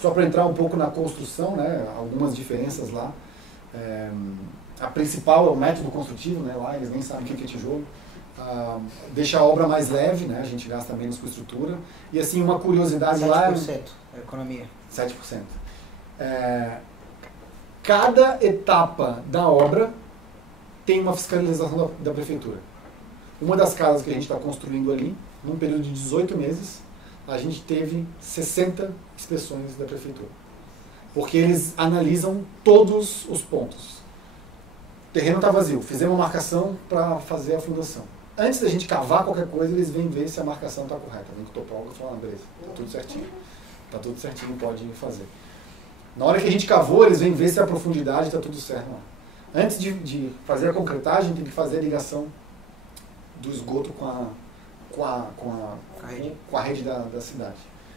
Só para entrar um pouco na construção, né, algumas diferenças lá. A principal é o método construtivo, né, lá eles nem sabem o que é tijolo. Deixa a obra mais leve, né, a gente gasta menos com estrutura. E assim, uma curiosidade 7% lá... 7% da economia. 7%. Cada etapa da obra tem uma fiscalização da prefeitura. Uma das casas que a gente está construindo ali, num período de 18 meses, a gente teve 60 inspeções da prefeitura. Porque eles analisam todos os pontos. O terreno está vazio, fizemos uma marcação para fazer a fundação. Antes da gente cavar qualquer coisa, eles vêm ver se a marcação está correta. Vem com o topógrafo e falam, beleza, está tudo certinho. Está tudo certinho, pode fazer. Na hora que a gente cavou, eles vêm ver se a profundidade está tudo certo lá. Antes de fazer a concretagem, tem que fazer a ligação do esgoto com a rede da cidade.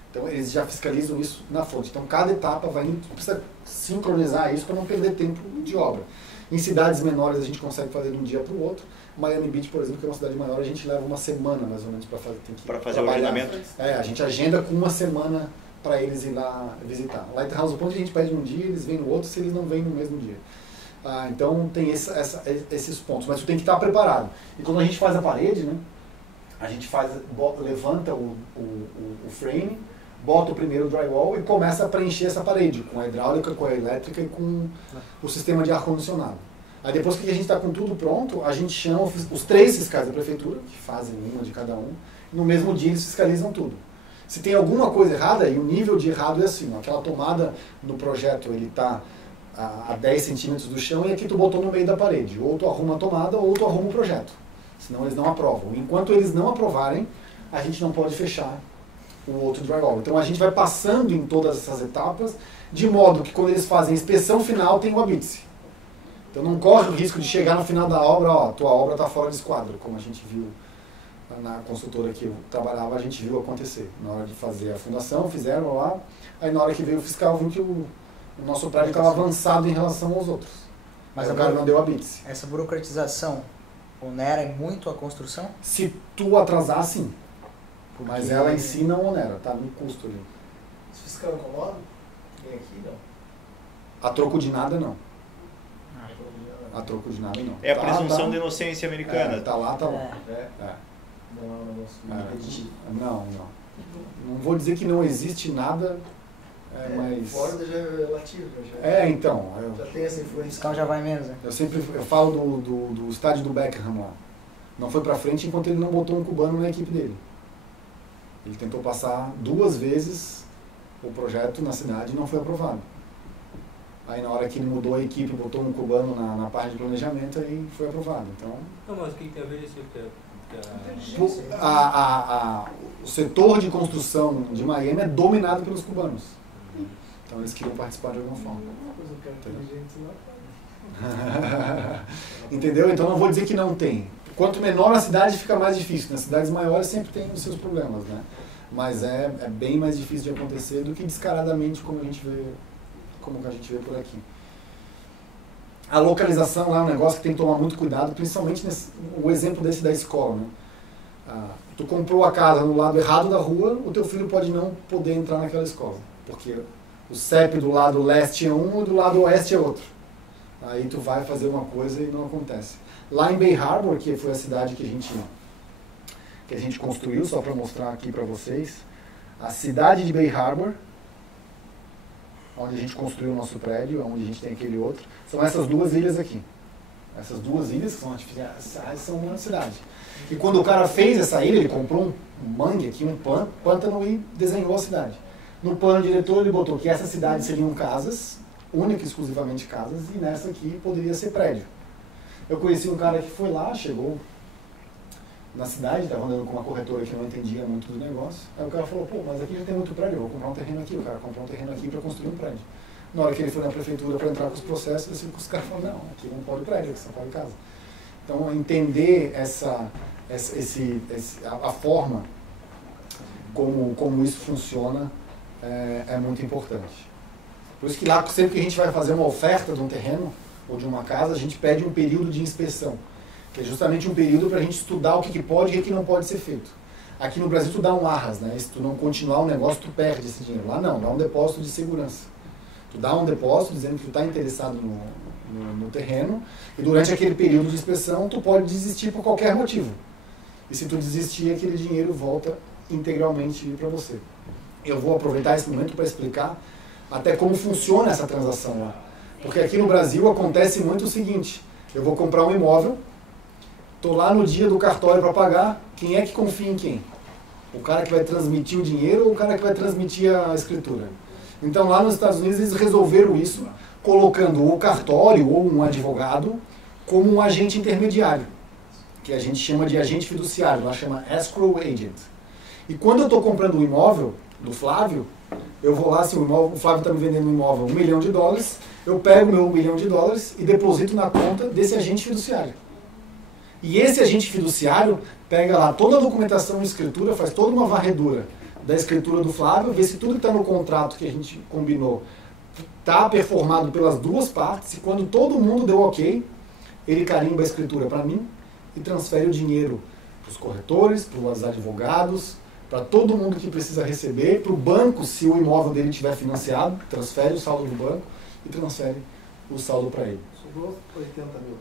Então eles já fiscalizam isso na fonte. Então cada etapa precisa sincronizar isso para não perder tempo de obra. Em cidades menores a gente consegue fazer de um dia para o outro. Miami Beach, por exemplo, que é uma cidade maior, a gente leva uma semana mais ou menos para fazer o agendamento. A gente agenda com uma semana para eles ir lá visitar. Lighthouse, o ponto que a gente pede num dia, eles vêm no outro, se eles não vêm no mesmo dia. Então tem esses pontos, mas tu tem que estar preparado. E quando a gente faz a parede, né, a gente levanta o frame, bota o primeiro drywall e começa a preencher essa parede com a hidráulica, com a elétrica e com o sistema de ar-condicionado. Aí depois que a gente está com tudo pronto, a gente chama os 3 fiscais da prefeitura, que fazem uma de cada um, e no mesmo dia eles fiscalizam tudo. Se tem alguma coisa errada, e o nível de errado é assim, aquela tomada no projeto ele está a 10 centímetros do chão e aqui tu botou no meio da parede. Ou tu arruma a tomada ou tu arruma o projeto. Senão eles não aprovam. Enquanto eles não aprovarem, a gente não pode fechar o outro drywall. Então a gente vai passando em todas essas etapas, de modo que quando eles fazem a inspeção final tem o abitse. Então não corre o risco de chegar no final da obra, tua obra está fora de esquadro, como a gente viu na construtora que eu trabalhava, a gente viu acontecer. Na hora de fazer a fundação, fizeram lá, aí na hora que veio o fiscal, viu que o nosso prédio estava avançado em relação aos outros. Mas o cara não deu a bits. Essa burocratização onera muito a construção? Se tu atrasar, sim. Mas ela em si não onera, tá no custo ali. Os fiscal incomoda? Vem aqui, não? A troco de nada, não. A troco de nada, não. É a presunção de inocência americana. Tá lá, tá lá. Não é um negócio repetitivo. Não. Não vou dizer que não existe nada, mas... Flórida já é relativo. Então. Já tem essa influência. O fiscal já vai menos, né? Eu falo do estádio do Beckham lá. Não foi pra frente enquanto ele não botou um cubano na equipe dele. Ele tentou passar 2 vezes o projeto na cidade e não foi aprovado. Aí na hora que ele mudou a equipe, botou um cubano na parte de planejamento, aí foi aprovado. Então, não, mas o que tem a ver isso? O setor de construção de Miami é dominado pelos cubanos. Então eles queriam participar de alguma forma. Entendeu? Então não vou dizer que não tem. Quanto menor a cidade, fica mais difícil. Nas cidades maiores sempre tem os seus problemas, né? Mas é bem mais difícil de acontecer do que descaradamente como a gente vê por aqui. A localização lá é um negócio que tem que tomar muito cuidado, principalmente o exemplo desse da escola, né? Tu comprou a casa no lado errado da rua, o teu filho pode não poder entrar naquela escola, porque o CEP do lado leste é um e do lado oeste é outro. Aí tu vai fazer uma coisa e não acontece. Lá em Bay Harbor, que foi a cidade que a gente construiu, só para mostrar aqui para vocês, a cidade de Bay Harbor, onde a gente construiu o nosso prédio, onde a gente tem aquele outro, são essas 2 ilhas aqui. Essas 2 ilhas que são artificiais são uma cidade. E quando o cara fez essa ilha, ele comprou um mangue aqui, um pântano e desenhou a cidade. No plano diretor ele botou que essa cidade seriam casas, única e exclusivamente casas, e nessa aqui poderia ser prédio. Eu conheci um cara que foi lá, chegou na cidade, estava andando com uma corretora que não entendia muito do negócio. Aí o cara falou, pô, mas aqui já tem muito prédio, eu vou comprar um terreno aqui. O cara comprou um terreno aqui para construir um prédio. Na hora que ele foi na prefeitura para entrar com os processos, os caras falaram, não, aqui não pode prédio, aqui só pode casa. Então, entender a forma como isso funciona é muito importante. Por isso que lá, sempre que a gente vai fazer uma oferta de um terreno ou de uma casa, a gente pede um período de inspeção, que é justamente um período para a gente estudar o que pode e o que não pode ser feito. Aqui no Brasil tu dá um arras, né? Se tu não continuar o negócio, tu perde esse dinheiro. Lá não, dá um depósito de segurança. Tu dá um depósito dizendo que tu está interessado no terreno e durante aquele período de inspeção tu pode desistir por qualquer motivo. E se tu desistir, aquele dinheiro volta integralmente para você. Eu vou aproveitar esse momento para explicar até como funciona essa transação lá. Porque aqui no Brasil acontece muito o seguinte, eu vou comprar um imóvel, estou lá no dia do cartório para pagar, quem é que confia em quem? O cara que vai transmitir o dinheiro ou o cara que vai transmitir a escritura? Então lá nos Estados Unidos eles resolveram isso, colocando o cartório ou um advogado como um agente intermediário, que a gente chama de agente fiduciário, lá chama escrow agent. E quando eu estou comprando um imóvel do Flávio, eu vou lá, assim, o Flávio está me vendendo um imóvel $1 milhão, eu pego meu $1 milhão e deposito na conta desse agente fiduciário. E esse agente fiduciário pega lá toda a documentação de escritura, faz toda uma varredura da escritura do Flávio, vê se tudo que está no contrato que a gente combinou está performado pelas duas partes, e quando todo mundo deu ok, ele carimba a escritura para mim e transfere o dinheiro para os corretores, para os advogados, para todo mundo que precisa receber, para o banco, se o imóvel dele estiver financiado, transfere o saldo do banco e transfere o saldo para ele. Sobrou 80 mil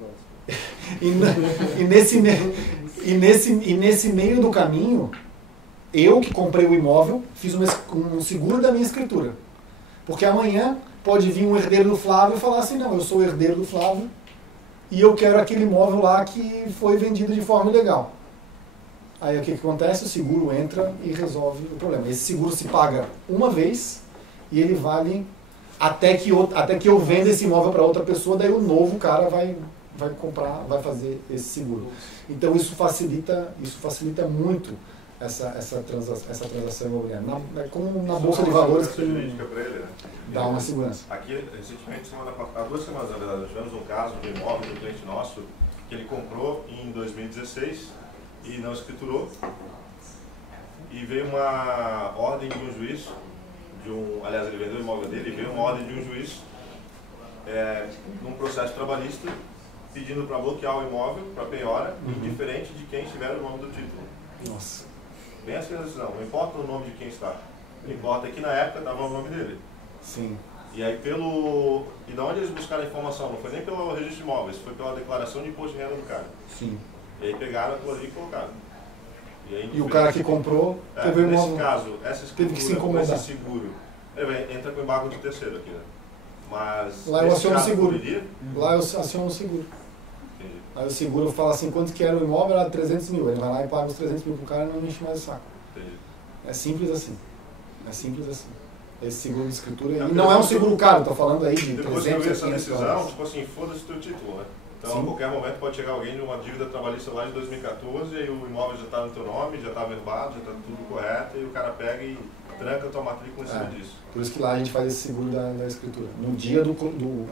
E nesse meio do caminho, eu que comprei o imóvel, fiz um seguro da minha escritura. Porque amanhã pode vir um herdeiro do Flávio e falar assim, não, eu sou herdeiro do Flávio e eu quero aquele imóvel lá que foi vendido de forma ilegal. Aí o que acontece? O seguro entra e resolve o problema. Esse seguro se paga uma vez e ele vale até que eu venda esse imóvel para outra pessoa, daí o novo cara vai comprar, vai fazer esse seguro. Então isso facilita muito essa transação imobiliária. Como na Bolsa de Valores que jurídica para ele, né? Dá uma segurança. Aqui, recentemente, há 2 semanas, na verdade, tivemos um caso de imóvel de um cliente nosso que ele comprou em 2016 e não escriturou, e veio uma ordem de um juiz, aliás, ele vendeu o imóvel dele, e veio uma ordem de um juiz num processo trabalhista pedindo para bloquear o imóvel, para penhora, indiferente de quem estiver o nome do título. Nossa. Bem assim a decisão, não importa o nome de quem está, o que importa é que na época estava o nome dele. Sim. E aí e de onde eles buscaram a informação? Não foi nem pelo registro de imóveis, foi pela declaração de imposto de renda do cara. Sim. E aí pegaram aquilo ali e colocaram. E o cara que comprou teve um nesse caso, essa teve que se escritura com incomodar. esse seguro, ele entra com embargo de terceiro aqui, né? Mas lá eu aciono o seguro. Poderia? Lá eu aciono o seguro. Entendi. Aí o seguro fala assim, quanto que era o imóvel? Era 300 mil. Ele vai lá e paga os 300 mil pro cara e não enche mais o saco. Entendi. É simples assim. É simples assim. Esse seguro de escritura... E não é um seguro caro, tô falando aí de 300 Depois que eu vi essa decisão, dólares. tipo assim, foda-se teu título, né? Então, Sim. a qualquer momento pode chegar alguém de uma dívida trabalhista lá de 2014 e aí o imóvel já está no teu nome, já está verbado, já está tudo correto e o cara pega e tranca a tua matrícula em cima disso. Por isso que lá a gente faz esse seguro da escritura. No dia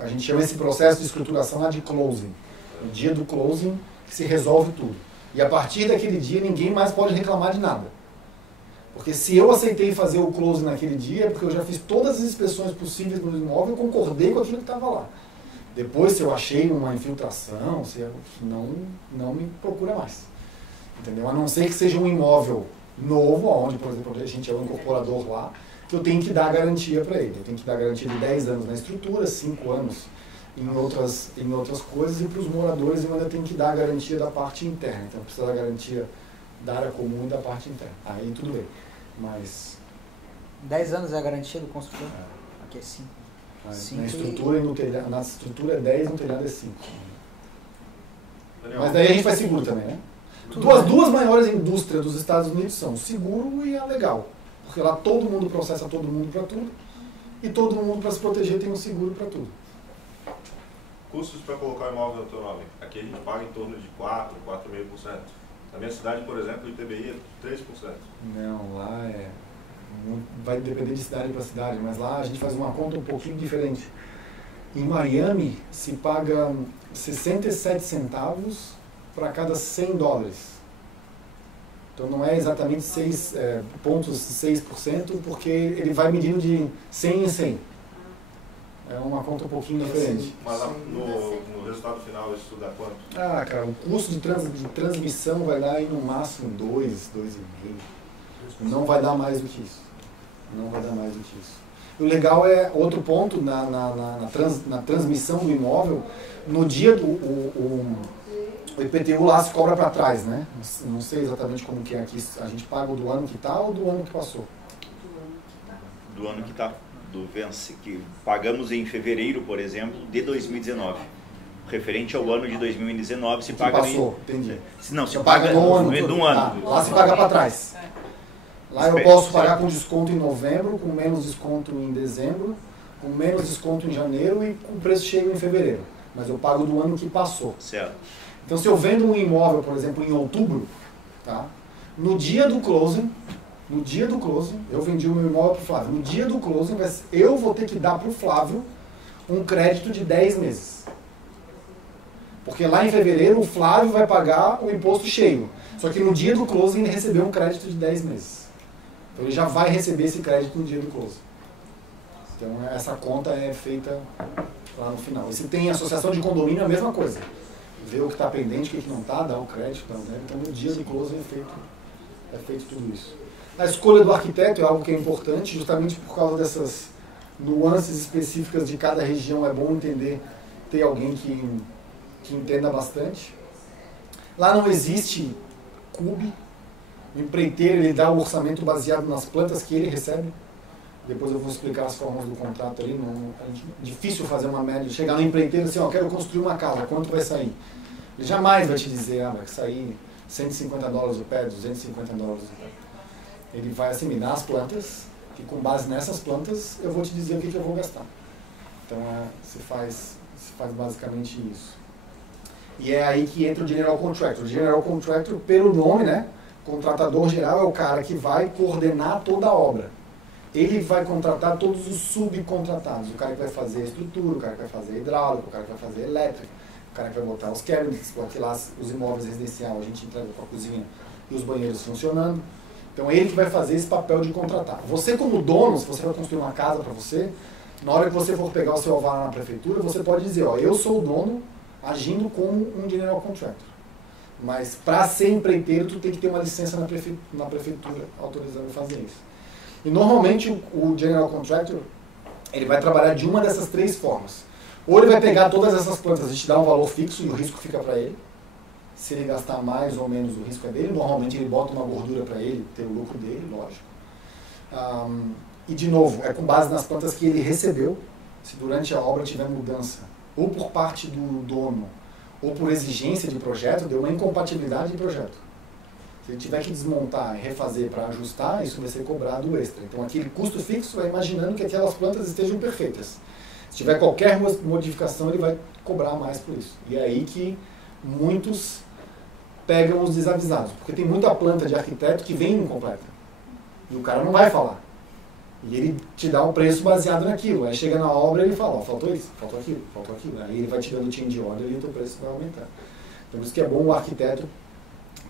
a gente chama esse processo de escrituração lá de closing. No dia do closing que se resolve tudo. E a partir daquele dia ninguém mais pode reclamar de nada. Porque se eu aceitei fazer o closing naquele dia é porque eu já fiz todas as inspeções possíveis no imóvel e concordei com aquilo que estava lá. Depois, se eu achei uma infiltração, não me procura mais. Entendeu? A não ser que seja um imóvel novo, onde, por exemplo, a gente é um incorporador lá, que eu tenho que dar garantia para ele. Eu tenho que dar garantia de 10 anos na estrutura, 5 anos em outras coisas, e para os moradores eu ainda tenho que dar a garantia da parte interna. Então, precisa da garantia da área comum e da parte interna. Aí tudo bem. Mas... 10 anos é a garantia do construtor? Aqui é 5. Na estrutura e no telhado, na estrutura é 10, no telhado é 5. Daniel, Mas daí a gente faz seguro também, né? As duas maiores indústrias dos Estados Unidos são o seguro e a legal. Porque lá todo mundo processa todo mundo para tudo e todo mundo, para se proteger, tem um seguro para tudo. custos para colocar o imóvel no teu nome. Aqui a gente paga em torno de 4, 4,5%. Na minha cidade, por exemplo, o ITBI é 3%. Não, lá vai depender de cidade para cidade, mas lá a gente faz uma conta um pouquinho diferente. Em Miami se paga 67 centavos para cada 100 dólares. Então não é exatamente 6,6%, porque ele vai medindo de 100 em 100. É uma conta um pouquinho diferente. Mas no resultado final isso dá quanto? Ah, cara, o custo de transmissão vai dar aí no máximo 2, 2,5. Não vai dar mais do que isso. Não vai dar mais do que isso. O legal é, outro ponto, na transmissão do imóvel, no dia do... O IPTU lá se cobra para trás, né? Não sei exatamente como que é aqui. A gente paga o do ano que está ou do ano que passou? Do ano que está, do vence, que pagamos em fevereiro, por exemplo, de 2019. Referente ao ano de 2019, se paga... Passou, entendi. Não, se Você paga no ano. de um ano. Lá se paga para trás. Lá eu posso pagar com desconto em novembro, com menos desconto em dezembro, com menos desconto em janeiro e com preço cheio em fevereiro. Mas eu pago do ano que passou. Certo. Então, se eu vendo um imóvel, por exemplo, em outubro, tá? No dia do closing, eu vendi o meu imóvel para o Flávio. No dia do closing, eu vou ter que dar para o Flávio um crédito de 10 meses. Porque lá em fevereiro, o Flávio vai pagar o imposto cheio. Só que no dia do closing, ele recebeu um crédito de 10 meses. Então, ele já vai receber esse crédito no dia do closing. Então, essa conta é feita lá no final. E se tem associação de condomínio, é a mesma coisa. Ver o que está pendente, o que não está, dar o crédito. Então, no dia do closing é feito tudo isso. A escolha do arquiteto é algo que é importante, justamente por causa dessas nuances específicas de cada região. É bom entender, ter alguém que entenda bastante. Lá não existe CUB. O empreiteiro, ele dá o orçamento baseado nas plantas que ele recebe. Depois eu vou explicar as formas do contrato ali. É difícil fazer uma média. Chegar no empreiteiro e assim, ó, quero construir uma casa, quanto vai sair? Ele jamais vai te dizer, vai sair $150 o pé, $250 o pé. Ele vai assim, me dar as plantas, e com base nessas plantas eu vou te dizer o que eu vou gastar. Então se faz basicamente isso. E é aí que entra o General Contractor. O General Contractor, pelo nome, né? Contratador geral é o cara que vai coordenar toda a obra. Ele vai contratar todos os subcontratados. O cara que vai fazer a estrutura, o cara que vai fazer a hidráulica, o cara que vai fazer a elétrica, o cara que vai botar os cabinets, porque lá os imóveis residenciais a gente entrega com a cozinha e os banheiros funcionando. Então ele que vai fazer esse papel de contratar. Você como dono, se você vai construir uma casa para você, na hora que você for pegar o seu alvará na prefeitura, você pode dizer, ó, eu sou o dono agindo como um General Contractor. Mas para ser empreiteiro, tu tem que ter uma licença na prefeitura autorizando fazer isso. E normalmente o General Contractor, ele vai trabalhar de uma dessas três formas. Ou ele vai pegar todas essas plantas e te dar um valor fixo e o risco fica para ele. Se ele gastar mais ou menos, o risco é dele. Normalmente ele bota uma gordura para ele, ter o lucro dele, lógico. E de novo, é com base nas plantas que ele recebeu. Se durante a obra tiver mudança, ou por parte do dono, ou por exigência de projeto, deu uma incompatibilidade de projeto. Se ele tiver que desmontar e refazer para ajustar, isso vai ser cobrado extra. Então aquele custo fixo é imaginando que aquelas plantas estejam perfeitas. Se tiver qualquer modificação, ele vai cobrar mais por isso. E é aí que muitos pegam os desavisados. Porque tem muita planta de arquiteto que vem incompleta. E o cara não vai falar. E ele te dá um preço baseado naquilo. Aí chega na obra e ele fala, ó, faltou isso, faltou aquilo, faltou aquilo. Aí ele vai te dando o time de ordem e o teu preço vai aumentar. Então por isso que é bom o arquiteto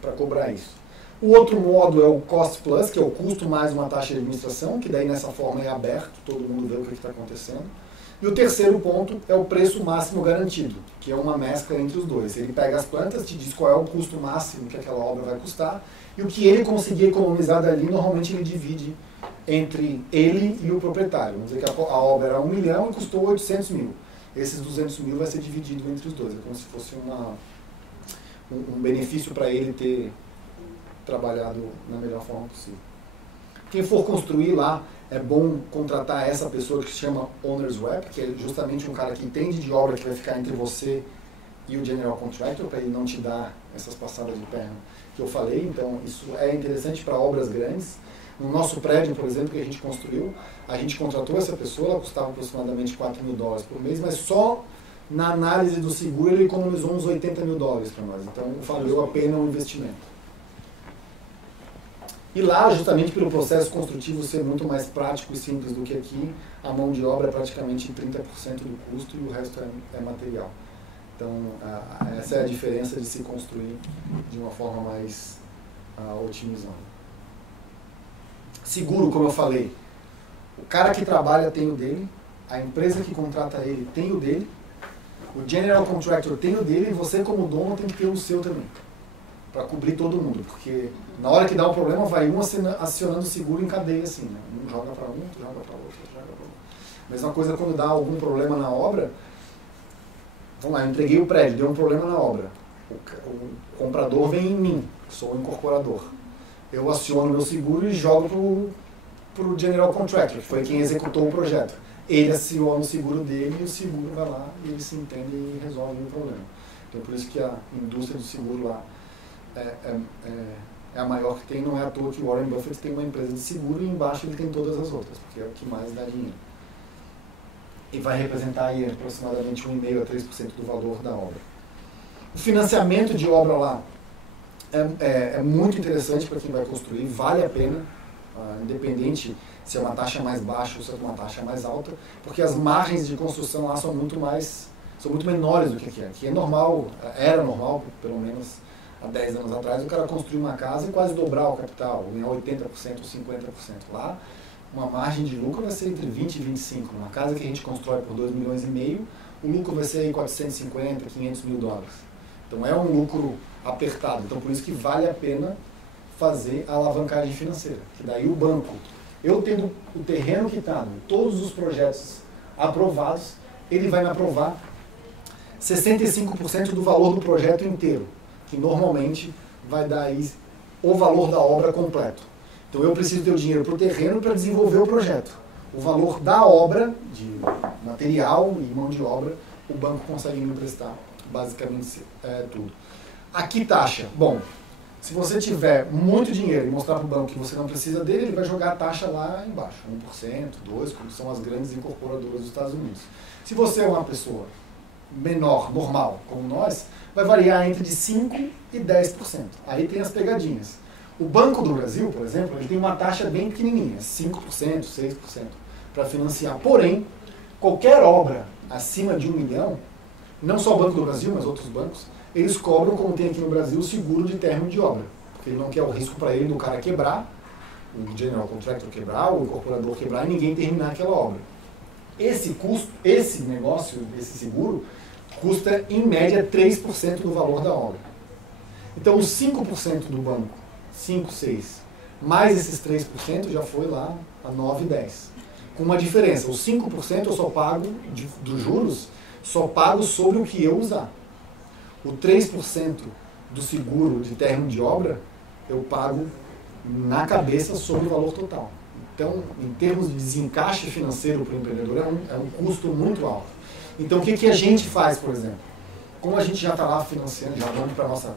para cobrar isso. O outro modo é o Cost Plus, que é o custo mais uma taxa de administração, que daí nessa forma é aberto, todo mundo vê o que está acontecendo. E o terceiro ponto é o preço máximo garantido, que é uma mescla entre os dois. Ele pega as plantas, te diz qual é o custo máximo que aquela obra vai custar, e o que ele conseguir economizar dali, normalmente ele divide entre ele e o proprietário. Vamos dizer que a obra era 1 milhão e custou 800 mil. Esses 200 mil vai ser dividido entre os dois. É como se fosse um benefício para ele ter trabalhado na melhor forma possível. Quem for construir lá, é bom contratar essa pessoa que se chama Owner's Rep, que é justamente um cara que entende de obra, que vai ficar entre você e o General Contractor, para ele não te dar essas passadas de perna que eu falei. Então, isso é interessante para obras grandes. No nosso prédio, por exemplo, que a gente construiu, a gente contratou essa pessoa, ela custava aproximadamente $4.000 por mês, mas só na análise do seguro ele economizou uns $80 mil para nós. Então, valeu a pena o investimento. E lá, justamente pelo processo construtivo ser muito mais prático e simples do que aqui, a mão de obra é praticamente 30% do custo e o resto é material. Então, essa é a diferença de se construir de uma forma mais otimizada. Seguro, como eu falei, o cara que trabalha tem o dele, a empresa que contrata ele tem o dele, o General Contractor tem o dele e você como dono tem que ter o seu também. para cobrir todo mundo, porque na hora que dá o problema vai um acionando o seguro em cadeia assim, né? Um joga para um, outro joga para outro, joga para outro. Mesma coisa quando dá algum problema na obra, vamos lá, eu entreguei o prédio, deu um problema na obra, o comprador vem em mim, sou o incorporador, eu aciono meu seguro e jogo para o general contractor, que foi quem executou o projeto. Ele aciona o seguro dele e o seguro vai lá e ele se entende e resolve o problema. Então por isso que a indústria do seguro lá é a maior que tem, não é à toa que o Warren Buffett tem uma empresa de seguro e embaixo ele tem todas as outras, porque é o que mais dá dinheiro. E vai representar aí aproximadamente 1,5% a 3% do valor da obra. O financiamento de obra lá é muito interessante para quem vai construir, vale a pena, independente se é uma taxa mais baixa ou se é uma taxa mais alta, porque as margens de construção lá são muito menores do que aqui. Aqui é normal, era normal, pelo menos há 10 anos atrás, o cara construir uma casa e quase dobrar o capital, ganhar 80% ou 50%. Lá, uma margem de lucro vai ser entre 20% e 25%. Uma casa que a gente constrói por 2,5 milhões, o lucro vai ser 450, 500 mil dólares. Então é um lucro apertado. Então por isso que vale a pena fazer a alavancagem financeira. Que daí o banco, eu tendo o terreno quitado, todos os projetos aprovados, ele vai me aprovar 65% do valor do projeto inteiro, que normalmente vai dar aí o valor da obra completo. Então eu preciso ter o dinheiro para o terreno para desenvolver o projeto. O valor da obra, de material e mão de obra, o banco consegue me emprestar basicamente tudo. Aqui taxa. Bom, se você tiver muito dinheiro e mostrar para o banco que você não precisa dele, ele vai jogar a taxa lá embaixo, 1%, 2%, como são as grandes incorporadoras dos Estados Unidos. Se você é uma pessoa menor, normal, como nós, vai variar entre de 5% e 10%. Aí tem as pegadinhas. O Banco do Brasil, por exemplo, ele tem uma taxa bem pequenininha, 5%, 6%, para financiar. Porém, qualquer obra acima de 1 milhão, não só o Banco do Brasil, mas outros bancos, eles cobram, como tem aqui no Brasil, o seguro de término de obra. Porque ele não quer o risco para ele do cara quebrar, o general contractor quebrar, o incorporador quebrar e ninguém terminar aquela obra. Esse custo, esse negócio, esse seguro, custa em média 3% do valor da obra. Então os 5% do banco, 5, 6, mais esses 3% já foi lá a 9, 10. Com uma diferença, os 5% eu só pago dos juros, só pago sobre o que eu usar. O 3% do seguro de término de obra, eu pago na cabeça sobre o valor total. Então, em termos de desencaixe financeiro para o empreendedor, é um custo muito alto. Então, o que a gente faz, por exemplo? Como a gente já está lá financiando, já vamos para a nossa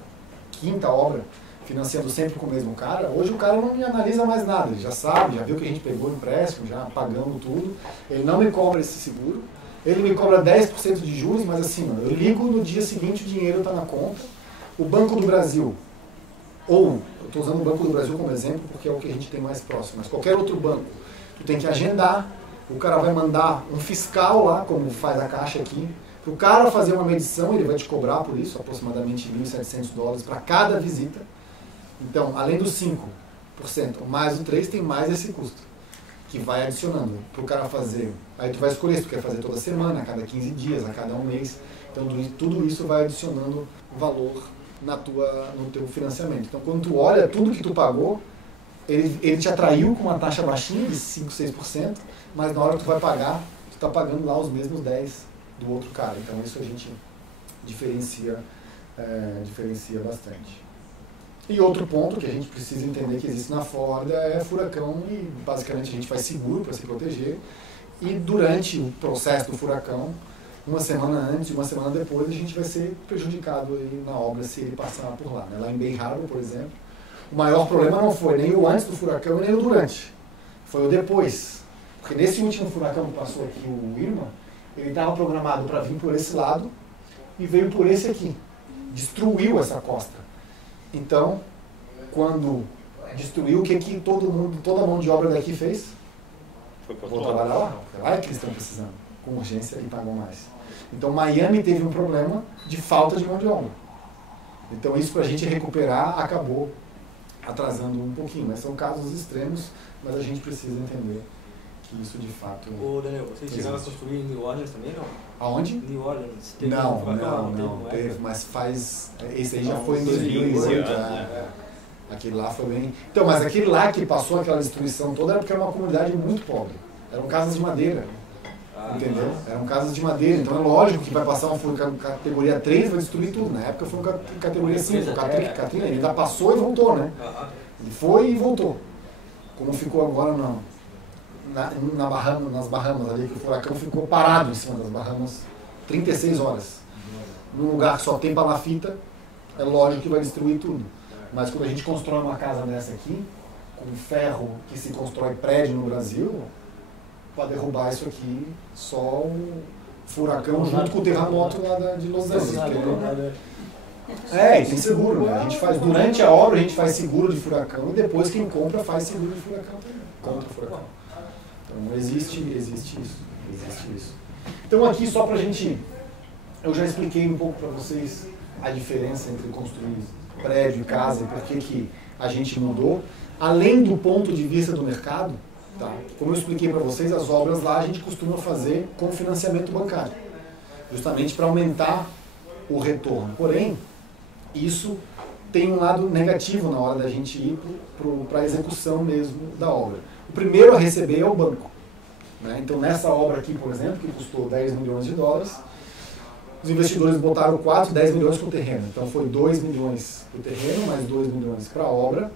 5ª obra, financiando sempre com o mesmo cara, hoje o cara não me analisa mais nada, ele já sabe, já viu que a gente pegou o empréstimo, já pagando tudo, ele não me cobra esse seguro, ele me cobra 10% de juros, mas assim, eu ligo no dia seguinte, o dinheiro está na conta. O Banco do Brasil, ou, eu estou usando o Banco do Brasil como exemplo porque é o que a gente tem mais próximo, mas qualquer outro banco, tu tem que agendar, o cara vai mandar um fiscal lá, como faz a Caixa aqui, para o cara fazer uma medição, ele vai te cobrar por isso, aproximadamente $1.700 para cada visita. Então, além dos 5% mais o 3%, tem mais esse custo, que vai adicionando para o cara fazer. Aí tu vai escolher se tu quer fazer toda semana, a cada 15 dias, a cada um mês. Então, tudo isso vai adicionando valor no teu financiamento. Então, quando tu olha tudo que tu pagou, ele te atraiu com uma taxa baixinha de 5%, 6%, mas na hora que tu vai pagar, tu está pagando lá os mesmos 10% do outro cara. Então, isso a gente diferencia bastante. E outro ponto que a gente precisa entender que existe na Flórida é furacão e basicamente a gente faz seguro para se proteger e durante o processo do furacão, uma semana antes e uma semana depois, a gente vai ser prejudicado aí na obra se ele passar por lá. Lá em Bay Harbor, por exemplo, o maior problema não foi nem o antes do furacão nem o durante, foi o depois. Porque nesse último furacão que passou aqui, o Irma, ele estava programado para vir por esse lado e veio por esse aqui, destruiu essa costa. Então, quando destruiu, o que toda a mão de obra daqui fez? Vou trabalhar lá. É lá que eles estão precisando, com urgência e pagam mais. Então, Miami teve um problema de falta de mão de obra. Então, isso para a gente recuperar acabou atrasando um pouquinho. Mas são casos extremos, mas a gente precisa entender que isso de fato... Ô, Daniel, vocês chegaram a construir em New Orleans também, não? Aonde? New Orleans. Teve Não, um furacão, não teve, teve, mas faz... Esse aí já foi em 2015, 2008, né? Aquele lá foi bem... Então, mas aquele lá que passou aquela destruição toda era porque era uma comunidade muito pobre. Eram casas de madeira, entendeu? Eram casas de madeira, então é lógico que vai passar um furacão categoria 3 e vai destruir tudo. Na época foi categoria 5, Katrina, ele ainda passou e voltou, né? Ele foi e voltou. Como ficou agora nas Bahamas ali, que o furacão ficou parado em cima das Bahamas 36 horas. Num lugar que só tem palafita, é lógico que vai destruir tudo. Mas quando a gente constrói uma casa dessa aqui, com ferro que se constrói prédio no Brasil, para derrubar isso aqui, só o furacão junto com o terremoto lá de Los Angeles. E tem seguro, né? A gente faz, durante a obra a gente faz seguro de furacão e depois quem compra faz seguro de furacão também, contra o furacão. Então existe isso. Então aqui só pra gente, eu já expliquei um pouco para vocês a diferença entre construir prédio e casa e por que a gente mudou. Além do ponto de vista do mercado, tá? Como eu expliquei para vocês, as obras lá a gente costuma fazer com financiamento bancário, justamente para aumentar o retorno. Porém, isso tem um lado negativo na hora da gente ir para a execução mesmo da obra. O primeiro a receber é o banco, né? Então nessa obra aqui, por exemplo, que custou 10 milhões de dólares, os investidores botaram 10 milhões para o terreno. Então foi 2 milhões para o terreno, mais 2 milhões para a obra.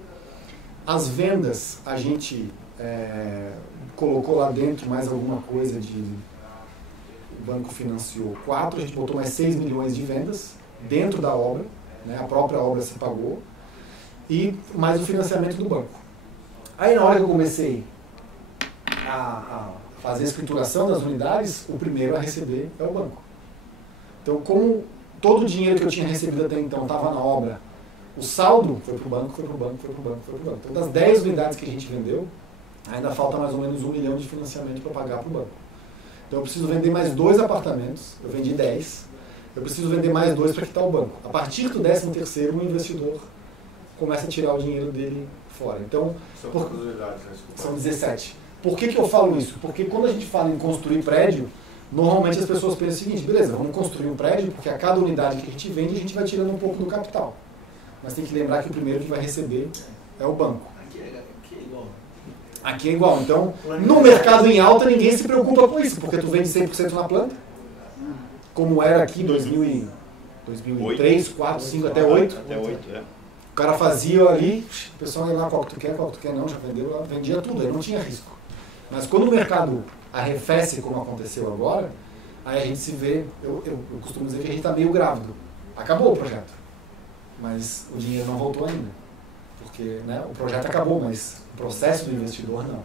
As vendas, a gente colocou lá dentro mais alguma coisa o banco financiou 4, a gente botou mais 6 milhões de vendas dentro da obra, né? A própria obra se pagou, e mais o financiamento do banco. Aí na hora que eu comecei a fazer a escrituração das unidades, o primeiro a receber é o banco. Então, como todo o dinheiro que eu tinha recebido até então estava na obra, o saldo foi para o banco, foi para o banco, foi para o banco, foi para o banco. Então, das 10 unidades que a gente vendeu, ainda falta mais ou menos 1 milhão de financiamento para pagar para o banco. Então, eu preciso vender mais 2 apartamentos, eu vendi 10, eu preciso vender mais 2 para quitar o banco. A partir do 13º, o investidor começa a tirar o dinheiro dele fora. Então, são 17. Por que eu falo isso? Porque quando a gente fala em construir prédio, normalmente as pessoas pensam o seguinte: beleza, vamos construir um prédio, porque a cada unidade que a gente vende, a gente vai tirando um pouco do capital. Mas tem que lembrar que o primeiro que vai receber é o banco. Aqui é igual. Então, no mercado em alta, ninguém se preocupa com isso, porque tu vende 100% na planta, como era aqui em 2003, 2004, 2005, até 2008. Até 2008, é. O cara fazia ali, o pessoal ia lá, qual que tu quer, não, já vendeu, vendia tudo, aí não tinha risco. Mas quando o mercado arrefece, como aconteceu agora, aí a gente se vê, eu costumo dizer que a gente está meio grávido. Acabou o projeto, mas o dinheiro não voltou ainda. Porque, né, o projeto acabou, mas o processo do investidor não.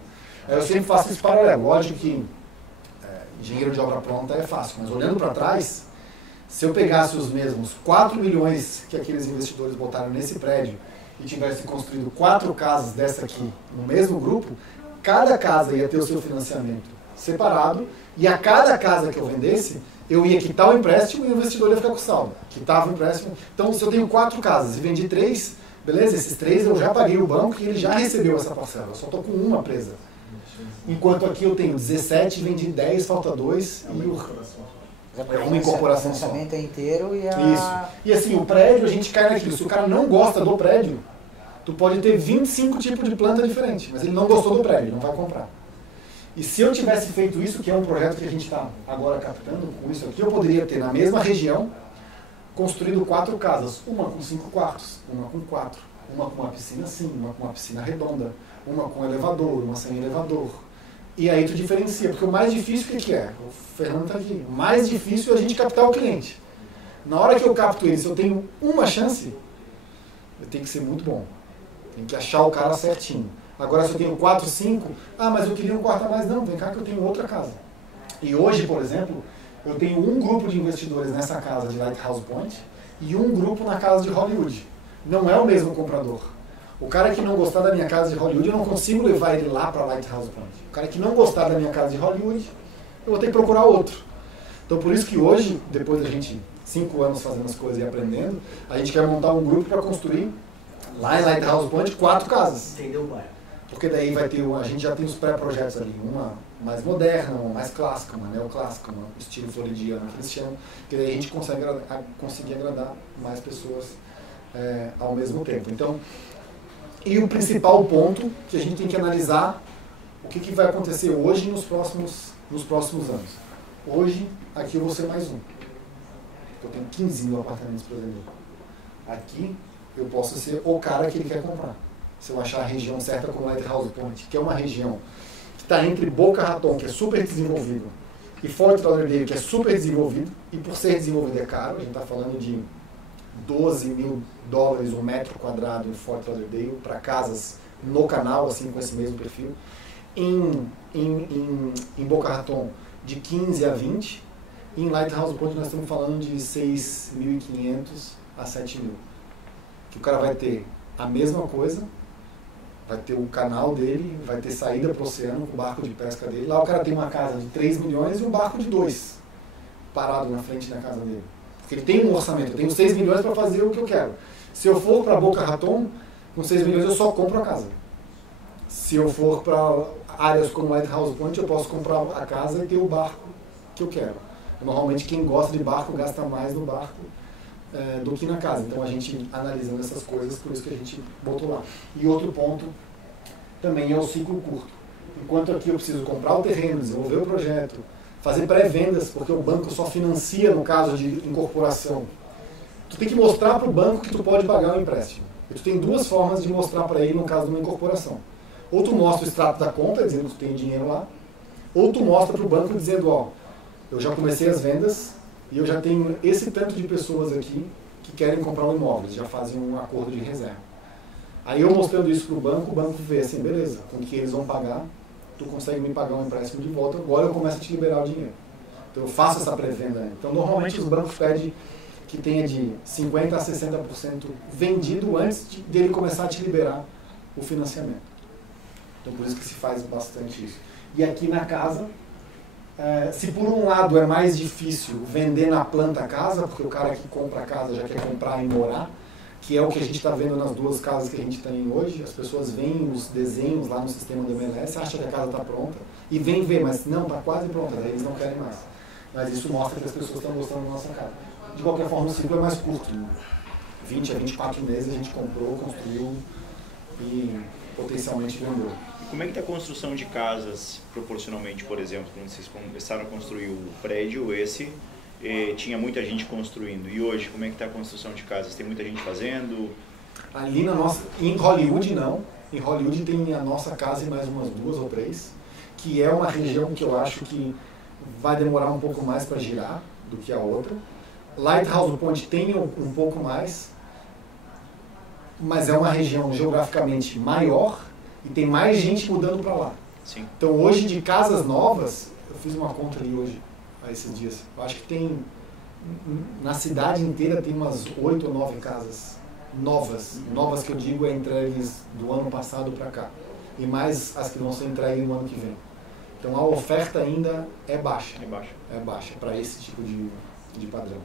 Aí eu sempre faço esse paralelo. Lógico que dinheiro de obra pronta é fácil, mas olhando para trás, se eu pegasse os mesmos 4 milhões que aqueles investidores botaram nesse prédio e tivesse construído 4 casas dessa aqui no mesmo grupo, cada casa ia ter o seu financiamento separado, e a cada casa que eu vendesse, eu ia quitar o empréstimo e o investidor ia ficar com saldo. Quitava o empréstimo. Então, se eu tenho 4 casas e vendi 3, beleza, esses 3 eu já paguei o banco e ele já recebeu essa parcela. Eu só estou com uma presa. Enquanto aqui eu tenho 17, vendi 10, falta 2 e uma incorporação só. O financiamento é inteiro e Isso. E assim, o prédio, a gente cai naquilo. Se o cara não gosta do prédio, tu pode ter 25 tipos de planta diferentes, mas ele não gostou do prédio, não vai comprar. E se eu tivesse feito isso, que é um projeto que a gente está agora captando com isso aqui, eu poderia ter na mesma região construído 4 casas, uma com 5 quartos, uma com 4, uma com uma piscina assim, uma com uma piscina redonda, uma com elevador, uma sem elevador. E aí tu diferencia, porque o mais difícil o que é? O Fernando está aqui. O mais difícil é a gente captar o cliente. Na hora que eu capto ele, se eu tenho uma chance, eu tenho que ser muito bom. Tem que achar o cara certinho. Agora, se eu tenho 4, 5, mas eu queria um quarto a mais. Não, vem cá que eu tenho outra casa. E hoje, por exemplo, eu tenho um grupo de investidores nessa casa de Lighthouse Point e um grupo na casa de Hollywood. Não é o mesmo comprador. O cara que não gostar da minha casa de Hollywood, eu não consigo levar ele lá para Lighthouse Point. O cara que não gostar da minha casa de Hollywood, eu vou ter que procurar outro. Então, por isso que hoje, depois da gente 5 anos fazendo as coisas e aprendendo, a gente quer montar um grupo para construir lá em Lighthouse Point 4 casas. Entendeu, pai? Porque daí vai ter, a gente já tem os pré-projetos ali, uma mais moderna, uma mais clássica, uma neoclássica, uma estilo floridiano que eles chamam, que daí a gente conseguir agradar mais pessoas ao mesmo tempo. Então, e o principal ponto que a gente tem que analisar o que vai acontecer hoje e nos próximos anos. Hoje, aqui eu vou ser mais um. Eu tenho 15 mil apartamentos para vender. Aqui, eu posso ser o cara que ele quer comprar. Se eu achar a região certa como Lighthouse Point, que é uma região que está entre Boca Raton, que é super desenvolvido, e Fort Lauderdale, que é super desenvolvido, e por ser desenvolvido é caro, a gente está falando de $12 mil o metro quadrado em Fort Lauderdale, para casas no canal, assim, com esse mesmo perfil. Em Boca Raton, de 15 a 20, e em Lighthouse Point nós estamos falando de 6.500 a 7.000. Que o cara vai ter a mesma coisa, vai ter o canal dele, vai ter saída para o oceano com o barco de pesca dele. Lá o cara tem uma casa de 3 milhões e um barco de 2 parado na frente da casa dele. Porque ele tem um orçamento, eu tenho 6 milhões para fazer o que eu quero. Se eu for para Boca Raton, com 6 milhões eu só compro a casa. Se eu for para áreas como Lighthouse Point, eu posso comprar a casa e ter o barco que eu quero. Normalmente quem gosta de barco gasta mais no barco do que na casa. Então a gente analisando essas coisas, por isso que a gente botou lá. E outro ponto também é o ciclo curto. Enquanto aqui eu preciso comprar o terreno, desenvolver o projeto, fazer pré-vendas, porque o banco só financia no caso de incorporação. Tu tem que mostrar para o banco que tu pode pagar o empréstimo. E tu tem duas formas de mostrar para ele no caso de uma incorporação. Ou tu mostra o extrato da conta, dizendo que tu tem dinheiro lá, ou tu mostra para o banco dizendo, ó, eu já comecei as vendas e eu já tenho esse tanto de pessoas aqui que querem comprar um imóvel, eles já fazem um acordo de reserva. Aí eu mostrando isso para o banco vê assim, beleza, com o que eles vão pagar, tu consegue me pagar um empréstimo de volta, agora eu começo a te liberar o dinheiro. Então eu faço essa pré-venda. Então normalmente os bancos pedem que tenha de 50% a 60% vendido antes dele começar a te liberar o financiamento. Então por isso que se faz bastante isso. E aqui na casa, se por um lado é mais difícil vender na planta a casa, porque o cara que compra a casa já quer comprar e morar, que é o que a gente está vendo nas duas casas que a gente tem hoje, as pessoas veem os desenhos lá no sistema do MLS, acham que a casa está pronta, e vem ver, mas não, está quase pronta, daí eles não querem mais. Mas isso mostra que as pessoas estão gostando da nossa casa. De qualquer forma, o ciclo é mais curto. 20 a 24 meses a gente comprou, construiu e potencialmente vendeu. Como é que está a construção de casas proporcionalmente, por exemplo, quando vocês começaram a construir o prédio, tinha muita gente construindo. E hoje, como é que está a construção de casas? Tem muita gente fazendo? Ali na nossa... Em Hollywood, não. Em Hollywood tem a nossa casa e mais umas 2 ou 3, que é uma região que eu acho que vai demorar um pouco mais para girar do que a outra. Lighthouse Point tem um pouco mais, mas é uma região geograficamente maior e tem mais gente mudando para lá. Sim. Então hoje de casas novas, eu fiz uma conta ali hoje, esses dias, eu acho que tem, na cidade inteira tem umas 8 ou 9 casas novas que eu digo é entregues do ano passado para cá, e mais as que vão ser entregues no ano que vem. Então a oferta ainda é baixa. É baixa. É baixa para esse tipo de padrão.